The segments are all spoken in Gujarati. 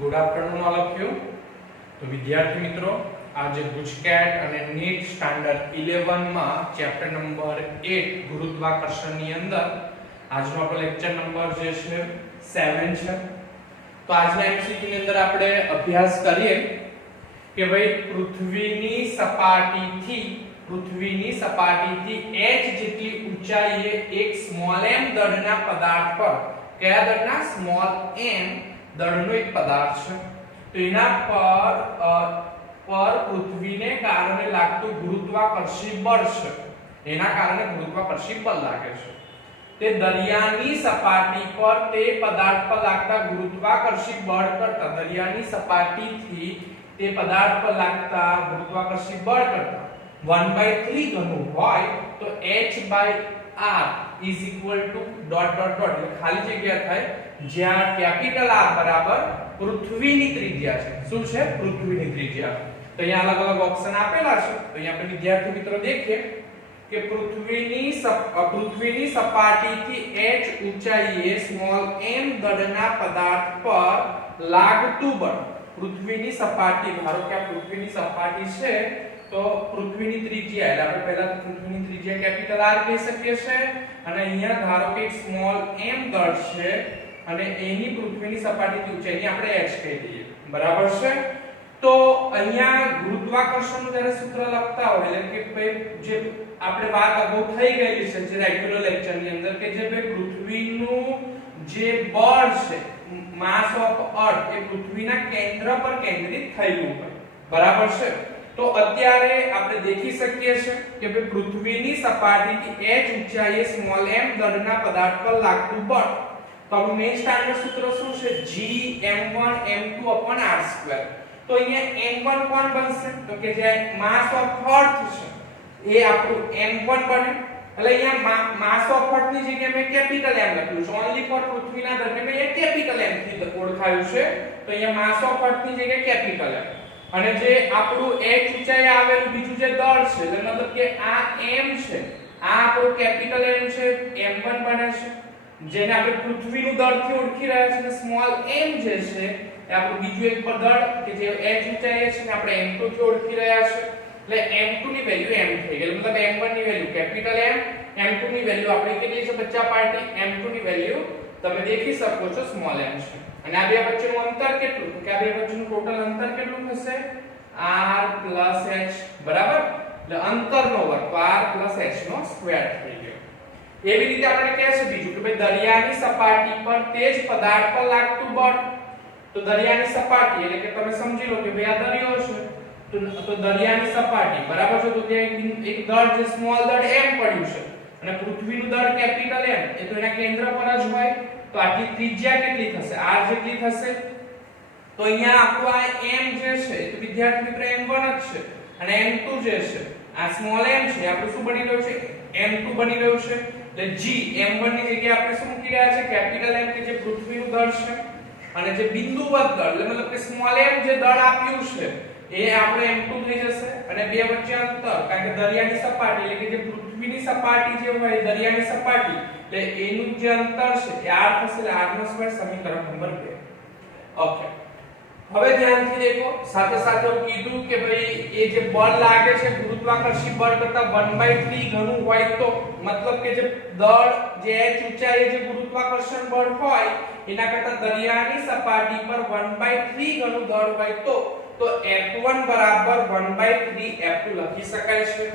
Good afternoon all of you. તો વિદ્યાર્થી મિત્રો, આજે ગુજકેટ અને નીટ સ્ટાન્ડર્ડ 11 માં ચેપ્ટર નંબર 8 ગુરુત્વાકર્ષણની અંદર આજનો આપણો લેક્ચર નંબર જે છે 7 છે. તો આજના એમસીક્યુ ની અંદર આપણે અભ્યાસ કરીએ કે ભાઈ પૃથ્વીની સપાટીથી h જેટલી ઊંચાઈએ એક સ્મોલ m દળના પદાર્થ પર, કયા દળના? સ્મોલ m દળનો એક પદાર્થ છે, તો એના પર પૃથ્વીને કારણે લાગતું ગુરુત્વાકર્ષી બળ છે. એના કારણે ગુરુત્વાકર્ષી બળ લાગે છે. તે દરિયાની સપાટી પર તે પદાર્થ પર લાગતા ગુરુત્વાકર્ષી બળ કરતા, દરિયાની સપાટીથી તે પદાર્થ પર લાગતા ગુરુત્વાકર્ષી બળ કરતા 1/3 ગણું હોય તો h/r is equal to ... એટલે ખાલી જગ્યા થાય જ્યાં કેપિટલ R બરાબર પૃથ્વીની ત્રિજ્યા છે. શું છે? પૃથ્વીની ત્રિજ્યા. તો અહીંયા અલગ અલગ ઓપ્શન આપેલા છે. તો અહીંયા આપણે વિદ્યાર્થી મિત્રો દેખીએ કે પૃથ્વીની સપાટીથી h ઊંચાઈએ સ્મોલ m દળના પદાર્થ પર લાગતું બળ. પૃથ્વીની સપાટી, ધારો કે આ પૃથ્વીની સપાટી છે, તો પૃથ્વીની ત્રિજ્યા, એટલે આપણે પહેલા તો પૃથ્વીની ત્રિજ્યા કેપિટલ R કહી શકીએ છે, અને અહીંયા ધારો કે સ્મોલ m દળ છે અને એની પૃથ્વીની સપાટીથી ઊંચાઈને આપણે h કહી દઈએ. બરાબર છે? તો અહીંયા ગુરુત્વાકર્ષણનું જ્યારે સૂત્ર લખતા હોય, એટલે કે ભાઈ જે આપણે વાત અગાઉ થઈ ગયેલી છે જે રેગ્યુલર લેક્ચરની અંદર, કે જે ભાઈ પૃથ્વીનું જે બળ છે, માસ ઓફ અર્થ, એ પૃથ્વીના કેન્દ્ર પર કેન્દ્રિત થયેલું હોય. બરાબર છે? તો અત્યારે આપણે દેખી શકીએ છીએ કે ભાઈ પૃથ્વીની સપાટીથી h ઊંચાઈએ સ્મોલ m દળના પદાર્થ પર લાગતું બળ. તો આપણું મેઈન સ્ટાન્ડર્ડ સૂત્ર શું છે? Gm1m2/r². તો અહીંયા m1 કોણ બનશે? તો કે જે માસ ઓફ અર્થ છે એ આપણું m1 બને. એટલે અહીંયા માસ ઓફ અર્થ ની જગ્યાએ મેં કેપિટલ M લખ્યું છે. ઓન્લી ફોર પૃથ્વીના દળને મેં અહીંયા કેપિટલ M થી ઓળખાયું છે. તો અહીંયા માસ ઓફ અર્થ ની જગ્યાએ કેપિટલ M. અને જે આપણું h ઊંચાઈએ આવેલું બીજું જે દળ છે, એટલે મતલબ કે આ m છે, આ આપણું કેપિટલ M છે, m1 બને છે, જેને આપણે પૃથ્વીનું દળથી ઓળખી રહ્યા છીએ. અને સ્મોલ m જે છે એ આપણું બીજું એક દળ કે જે h ઊંચાઈએ છે ને આપણે m2 થી ઓળખી રહ્યા છે. એટલે m2 ની વેલ્યુ m થઈ ગઈ. મતલબ m1 ની વેલ્યુ કેપિટલ M, m2 ની વેલ્યુ આપણે કેટલી છે બચ્ચા પાર્ટી? m2 ની વેલ્યુ તમે દેખી શકો છો સ્મોલ m છે. અને આ બે વચ્ચેનું અંતર કેટલું? તો કે આ બે વચ્ચેનું ટોટલ અંતર કેટલું થશે? r h. બરાબર? એટલે અંતરનો વર્ગ, તો r h નો સ્ક્વેર થઈ ગયો. એવી રીતે આપણે કહેશું બીજું કે ભાઈ દરિયાની સપાટી પર તે જ પદાર્થ પર લાગતું બળ. તો દરિયાની સપાટી એટલે કે તમે સમજી લો કે ભાઈ આ દરિયો છે, તો દરિયાની સપાટી બરાબર છે, તો ત્યાં એક દળ જે સ્મોલ દળ m પડ્યું છે અને પૃથ્વીનું દળ કેપિટલ M, એ તો એના કેન્દ્ર પર જ હોય. તો આટલી ત્રિજ્યા કેટલી થશે? r જેટલી થશે. તો અહીંયા આપણું આ m જે છે તો વિદ્યાર્થી મિત્રો m1 જ છે, અને m2 જે છે આ સ્મોલ m છે, આપણું શું બની રહ્યું છે? m2 બની રહ્યું છે. એટલે g m1 ની જગ્યાએ આપણે શું મૂકી રહ્યા છે? કેપિટલ M, કે જે પૃથ્વીનું દળ છે, અને જે બિંદુવત દળ, એટલે મતલબ કે સ્મોલ m જે દળ આપ્યું છે એ આપણે m2 થઈ જશે. અને બે વચ્ચે અંતર, કારણ કે દરિયાની સપાટી એટલે કે જે પૃથ્વીની સપાટી જે હોય દરિયાની સપાટી, એટલે એનું જે અંતર છે એ r થશે. એટલે r નો સ્ક્વેર, સમીકરણ નંબર 2. ઓકે, હવે ધ્યાનથી દેખો. સાથે સાથે હું કીધું કે ભાઈ એ જે બળ લાગે છે ગુરુત્વાકર્ષી બળ કરતા 1/3 ગણું હોય, તો મતલબ કે જે દળ જે h ઊંચાઈએ જે ગુરુત્વાકર્ષણ બળ હોય એના કરતા દરિયાની સપાટી પર 1/3 ગણું દળ હોય, તો F1 બરાબર 1/3 F2 લખી શકાય છે.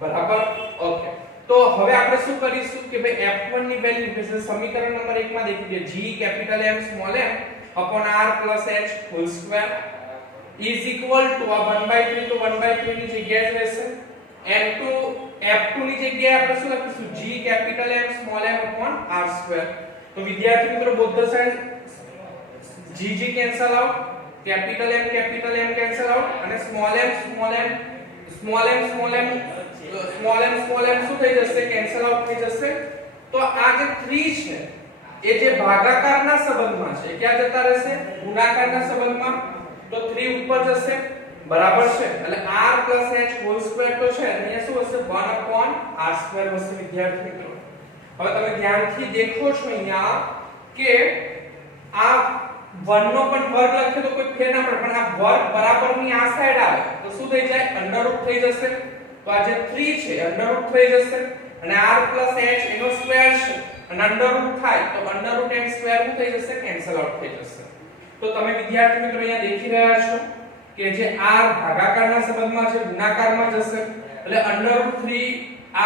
બરાબર? ઓકે, તો હવે આપણે શું કરીશું કે ભાઈ F1 ની વેલ્યુ કે સમીકરણ નંબર 1 માં દેખી દે. G capital M small m upon r plus h whole square is equal to 1/3, તો 1/3 ની જગ્યાએ જ રહેશે. F2 ની જગ્યાએ આપણે શું લખીશું? G capital M small m upon r square. તો વિદ્યાર્થી મિત્રો both the side G cancel out, capital M cancel out, અને સ્મોલ m શું થઈ જશે? કેન્સલ આઉટ થઈ જશે. તો આ જે 3 છે એ જે ભાગાકારના સંબંધમાં છે, ક્યાં જતા રહેશે? ગુણાકારના સંબંધમાં. તો 3 ઉપર જશે. બરાબર છે? એટલે r h હોલ સ્ક્વેર તો છે, અહીંયા શું હશે? 1/r² હશે. વિદ્યાર્થી મિત્રો હવે તમે ધ્યાનથી દેખો છો અહીંયા કે આ 1 નો પણ વર્ગ લખે તો કોઈ ફેર ના પડે, પણ આ વર્ગ બરાબરની આ સાઈડ આવે તો શું થઈ જાય, અંડરરૂટ થઈ જશે. તો આ જે 3 છે અંડરરૂટ થઈ જશે અને r h એનો સ્ક્વેર છે અને અંડરરૂટ થાય તો અંડરરૂટ h સ્ક્વેર શું થઈ જશે, કેન્સલ આઉટ થઈ જશે. તો તમે વિદ્યાર્થી મિત્રો અહીંયા દેખી રહ્યા છો કે જે r ભાગાકારના સંબંધમાં છે ગુણાકારમાં જશે એટલે √3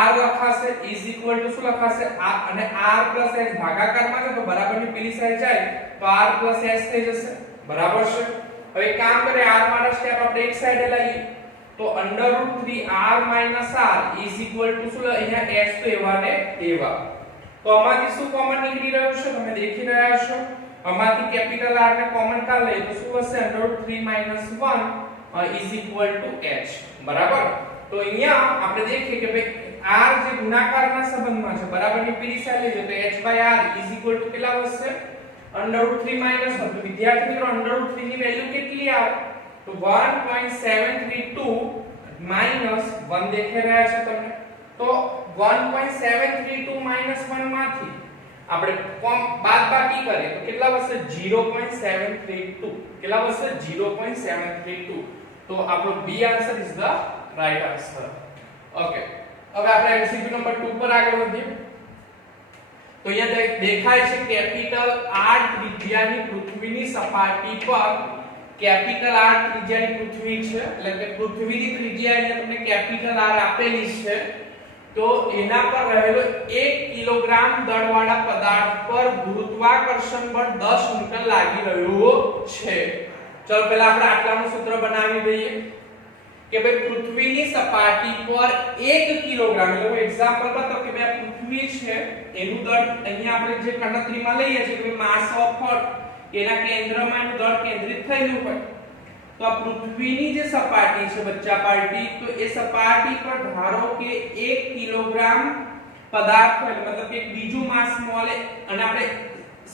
r લખાશે ઇઝ ઇક્વલ ટુ શું લખાશે અને r h ભાગાકારમાં છે તો બરાબરની પેલી સાઈડ જાય તો r h થઈ જશે, બરાબર છે. હવે કામ કરે r માટે સ્ટેપ આપણે એક સાઈડે લઈએ તો √3r r is equal to શું, અહીંયા h તો એવા ને એવા. તો આમાંથી શું કોમન નીકળી રહ્યું છે તમે દેખી રહ્યા છો, આમાંથી કેપિટલ R ને કોમન કાઢ લઈએ તો શું હશે, √3 1 ઇઝ ઇક્વલ ટુ h, બરાબર. તો અહીંયા આપણે દેખીએ કે ભાઈ r જે ગુણાકારના સંબંધમાં છે બરાબરની પેલી સાઈડ લેજો તો h/r ઇઝ ઇક્વલ ટુ કેટલા વધશે, √3 1. તો વિદ્યાર્થી મિત્રો √3 ની વેલ્યુ કેટલી આવે તો 1.732 1 દેખાઈ રહ્યા છે તમને. તો 1.732 1 માંથી આપણે બાદબાકી કરીએ તો કેટલા વધશે, 0.732. કેટલા વધશે, 0.732. તો આપણો B answer is the right answer. Okay, હવે આપણે MCQ નંબર 2 પર આગળ વધીએ. તો અહીંયા દેખાય છે કેપિટલ R ત્રિજ્યાની પૃથ્વીની સપાટી પર, કેપિટલ R ત્રિજ્યાની પૃથ્વી છે એટલે કે પૃથ્વીની ત્રિજ્યા અહીંયા તમને કેપિટલ R આપેલી છે. તો એના પર રહેલો 1 કિલોગ્રામ દળવાળા પદાર્થ પર ગુરુત્વાકર્ષણ બળ 10 ન્યૂટન લાગી રહ્યું છે. ચલો પહેલા આપણે આટલાનું સૂત્ર બનાવી દઈએ કે ભાઈ પૃથ્વીની સપાટી પર 1 કિલોગ્રામ, એટલે એક્ઝામ્પલ બતાવો કે ભાઈ પૃથ્વી છે એનું દળ અહીંયા આપણે જે ગણતરીમાં લઈએ છીએ કે માસ ઓફ અર્થ એના કેન્દ્રમાં એનું દળ કેન્દ્રિત થયેલું હોય તો આ પૃથ્વીની જે સપાટી છે બચ્ચા પાર્ટી, તો એ સપાટી પર ધારો કે 1 કિલોગ્રામ પદાર્થ હોય મતલબ કે બીજું માસ સ્મોલ a અને આપણે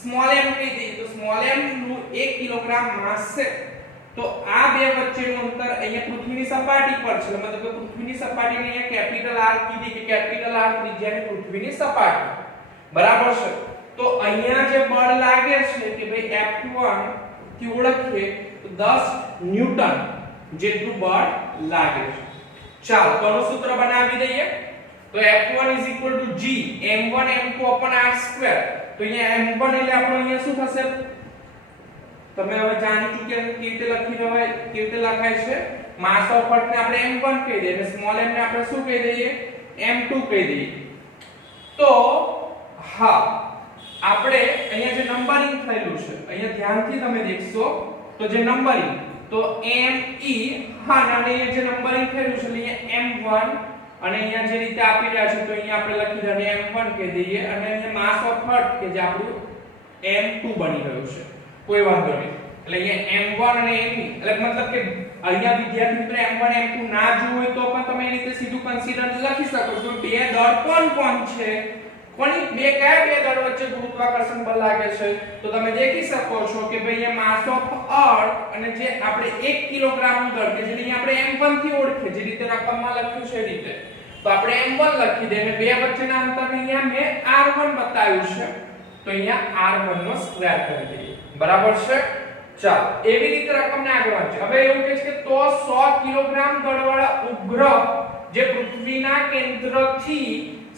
સ્મોલ m કહી દઈએ તો સ્મોલ m નું 1 કિલોગ્રામ માસ છે. તો આ બે વચ્ચેનું અંતર અહીંયા પૃથ્વીની સપાટી પર છે મતલબ કે પૃથ્વીની સપાટીને અહીંયા કેપિટલ R કીધી કે કેપિટલ R ત્રિજ્યાની પૃથ્વીની સપાટી, બરાબર છે. તો અહીંયા જે બળ લાગે છે કે ભાઈ F1 થી ઓળખીએ તો 10 ન્યૂટન જેટલું બળ લાગે છે. ચાલો તો આનું સૂત્ર બનાવી દઈએ તો F1 G m1 m2 r². તો અહીંયા m1 એટલે આપણો અહીંયા શું થશે, તમે હવે જાણી ચૂક્યા કે કેવી રીતે લખી હોય, કેવી રીતે લખાય છે, માસ ઓફ અર્થ ને આપણે m1 કહી દઈએ અને સ્મોલ m ને આપણે શું કહી દઈએ, m2 કહી દઈએ. તો હા આપણે અહીંયા જે નંબરિંગ થયેલું છે અહીંયા ધ્યાનથી તમે દેખશો તો જે નંબરિંગ તો me હા અને અહીંયા જે નંબરિંગ થયેલું છે અહીંયા m1 અને અહીંયા જે રીતે આપી રહ્યા છે તો અહીંયા આપણે લખી દઈએ m1 કહી દઈએ અને અહીંયા માસ ઓફ અર્થ કે જે આપણું m2 બની રહ્યું છે, કોઈ વાંધો નહીં. એટલે અહીંયા m1 અને me એટલે મતલબ કે અહીંયા વિદ્યાર્થી મિત્રો m1 m2 ના જોવું હોય તો પણ તમે એ રીતે સીધું કન્સિડર લખી શકો છો. બે દળ કોણ છે, કોની બે કયા બે દળ વચ્ચે ગુરુત્વાકર્ષણ બળ લાગે છે તો તમે દેખી શકો છો કે ભાઈ અહીંયા માસ ઓફ અર્થ અને જે આપણે 1 કિલોગ્રામ નું દળ કે જેને આપણે m1 થી ઓળખીએ જે રીતે રકમમાં લખ્યું છે એ રીતે તો આપણે m1 લખી દઈએ અને બે વચ્ચેના અંતરને અહીંયા મેં r1 બતાવ્યું છે તો અહીંયા r1 નો સ્ક્વેર કરી દઈએ, બરાબર છે. ચાલો એવી રીતે રકમને આગળ વાંચીએ. હવે એવું કહે છે કે તો 100 કિલોગ્રામ દળવાળા ઉપગ્રહ જે પૃથ્વીના કેન્દ્રથી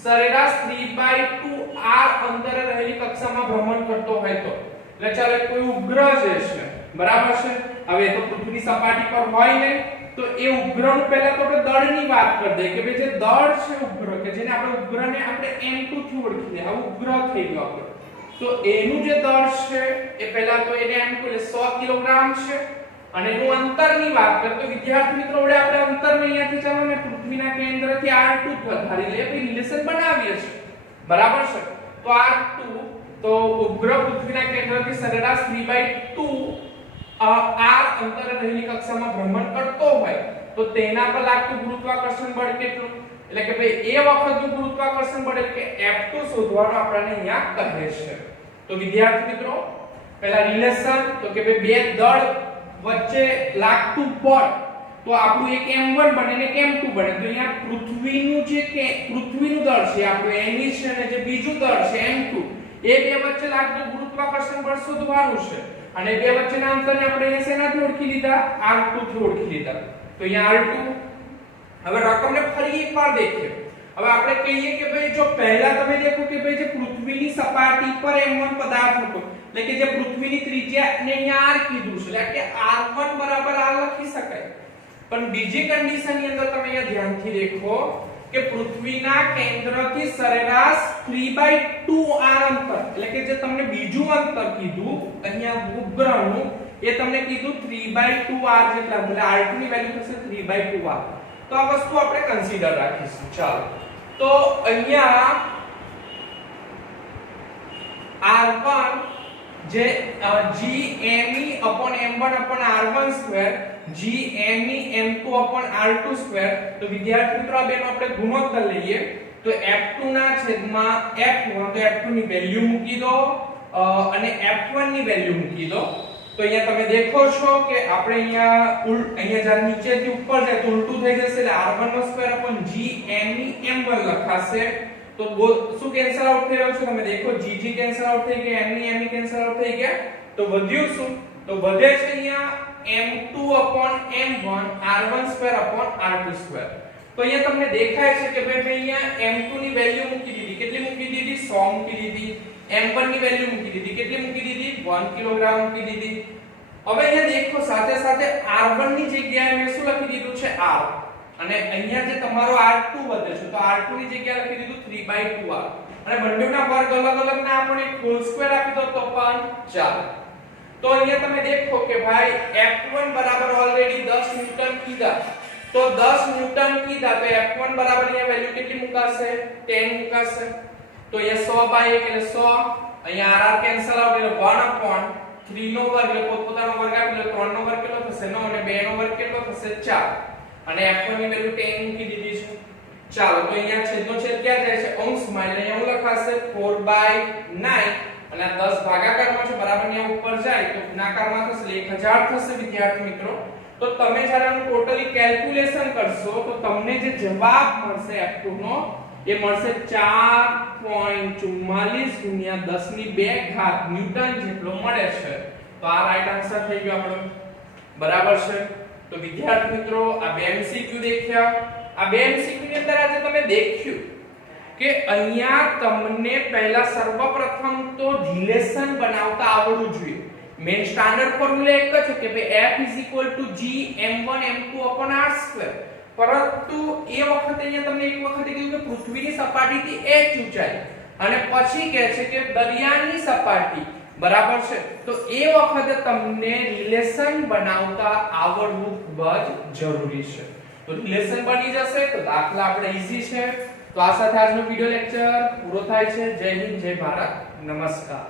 સરેરાશ 3/2 r અંતરે રહેલી કક્ષામાં ભ્રમણ કરતો હોય તો એટલે ચાલો કોઈ ઉપગ્રહ જે છે, બરાબર છે. હવે તો પૃથ્વીની સપાટી પર હોય ને તો એ ઉપગ્રહનું પહેલા તો આપણે દળની વાત કરી દઈએ કે ભાઈ જે દળ છે ઉપગ્રહ કે જેને આપણે ઉપગ્રહને આપણે m2 થી ઓળખીએ આ ઉપગ્રહ થઈ ગયો આપણો. તો એનું જે દળ છે એ પહેલા તો એને m2 એટલે 100 કિલોગ્રામ છે અને એનું અંતરની વાત કરીએ તો વિદ્યાર્થી મિત્રો વડે આપણે અંતરને અહીંયાથી ચાલો ને પૃથ્વીના કેન્દ્રથી r2 વધારી લઈએ પછી રિલેશન બનાવીએ છીએ, બરાબર છે. તો r2 તો ઉપગ્રહ પૃથ્વીના કેન્દ્રથી સરેરાશ 3/2 r અંતરે રહેલી કક્ષામાં ભ્રમણ કરતો હોય તો તેના પર લાગતું ગુરુત્વાકર્ષણ બળ કેટલું, એટલે કે ભાઈ એ વખતનું ગુરુત્વાકર્ષણ બળ એટલે કે F2 શોધવાનું આપણને અહીંયા કહે છે. તો વિદ્યાર્થી મિત્રો પહેલા રિલેશન તો કે ભાઈ બે દળ વચ્ચે લાગતું બળ તો આપણું એક m1 બને ને એક m2 બને. તો અહીંયા પૃથ્વીનું દળ છે આપણું me છે અને જે બીજું દળ છે m2 એ બે વચ્ચે લાગતું ગુરુત્વાકર્ષણ બળ શોધવાનું છે અને બે વચ્ચેના અંતરને આપણે અહીંયા શેનાથી ઓળખી લીધા r2 થી ઓળખી લીધા તો અહીંયા r2 હવે રકમને ફરી એકવાર દેખીએ હવે આપણે કહીએ કે ભાઈ જો પહેલા તમે દેખો કે ભાઈ જે પૃથ્વીની સપાટી પર m1 પદાર્થ હતો એટલે કે જે પૃથ્વીની ત્રિજ્યા ને અહીંયા r કીધું છે એટલે કે r1 બરાબર r લખી શકાય પણ બીજી કન્ડિશન ની અંદર તમે અહીંયા ધ્યાનથી દેખો કે પૃથ્વીના કેન્દ્રથી સરેરાશ 3/2 r અંતર એટલે કે જે તમને બીજું અંતર કીધું અહીંયા ઉપગ્રહનું એ તમને કીધું 3/2 r જેટલા એટલે r2 ની વેલ્યુ થશે 3/2 r તો આ વસ્તુ આપણે કન્સિડર રાખીશું ચાલો તો અહીંયા r1 જે gme/m1/r1² gme/m2/r2² તો વિદ્યાર્થી મિત્રો આ બેનો આપણે ગુણોત્તર લઈએ તો f2 ના છેદમાં f1 તો f2 ની વેલ્યુ મૂકી દો અને f1 ની વેલ્યુ મૂકી દો તો અહીંયા તમે દેખો છો કે આપણે અહીંયા જ્યારે નીચેથી ઉપર જાય તો ઉલટું થઈ જશે એટલે r1/2/gme/m1 લખાશે તો શું કેન્સલ આઉટ થઈ રહ્યું છે તમે દેખો gg કેન્સલ આઉટ થઈ ગયા me કેન્સલ આઉટ થઈ ગયા તો વધ્યું શું તો વધે છે અહીંયા m2/m1 r1/r2² તો અહીંયા તમને દેખાય છે કે ભાઈ મેં અહીંયા m2 ની વેલ્યુ મૂકી દીધી કેટલી મૂકી દીધી 100 મૂકી દીધી m1 ની વેલ્યુ મૂકી દીધી કેટલી મૂકી દીધી 1 કિલોગ્રામ મૂકી દીધી હવે અહીંયા દેખો સાથે સાથે r1 ની જગ્યાએ મેં શું લખી દીધું છે r અને અહીંયા જે તમારો r2 વધે છે તો r2 ની જગ્યાએ લખી દીધું 3/2r અને બંનેના વર્ગ અલગ અલગ ના આપણે હોલ સ્ક્વેર આપી દો તો પણ ચાલે તો અહીંયા તમે દેખો કે ભાઈ f1 બરાબર ઓલરેડી 10 ન્યૂટન કીધા તો 10 ન્યૂટન કીધા તો f1 બરાબર અહીંયા વેલ્યુ કેટલી મુકાશે 10 મુકાશે તો અહીંયા 100/1 એટલે 100 અહીંયા r કેન્સલ આઉટ એટલે 1/3 નો વર્ગ એટલે પોતપોતાનો વર્ગ આપી એટલે 3 નો વર્ગ કેટલો થશે 9 અને 2 નો વર્ગ કેટલો થશે 4 અને f1 ની વેલ્યુ 10 મૂકી દીધી છે ચાલો તો અહીંયા છેદનો છેદ ક્યાં જાય છે અંશમાં એટલે અહીંયા હું લખાશે 4/9 અને આ 10 ભાગાકારમાં છે બરાબર અહીંયા ઉપર જાય તો ગુણાકારમાં થશે 1000 થશે વિદ્યાર્થી મિત્રો તો તમે જ્યારે આનું ટોટલી કેલ્ક્યુલેશન કરશો તો તમને જે જવાબ મળશે f2 નો એ મળશે 4.44 × 10⁻² ન્યૂટન જેટલો મળે છે તો આ રાઈટ આન્સર થઈ ગયો આપણો બરાબર છે તો વિદ્યાર્થી મિત્રો આ બે MCQ દેખ્યા આ બે MCQ ની અંદર આજે તમે દેખ્યું કે અહીંયા તમને પહેલા સર્વપ્રથમ તો રિલેશન બનાવતા આવડવું જોઈએ મેઈન સ્ટાન્ડર્ડ ફોર્મ્યુલા એક છે કે ભાઈ f gm1m2/r² પરંતુ એ વખતે અહીંયા તમને એક વખતે કીધું કે પૃથ્વીની સપાટીથી h ઊંચાઈ અને પછી કહે છે કે દરિયાની સપાટી બરાબર છે તો એ વખતે તમને રિલેશન બનાવતા આવડવું ખૂબ જ જરૂરી છે તો રિલેશન બની જશે તો દાખલા આપણે ઈઝી છે તો આ સાથે આજનો વિડિયો લેક્ચર પૂરો થાય છે જય હિન્દ જય ભારત નમસ્કાર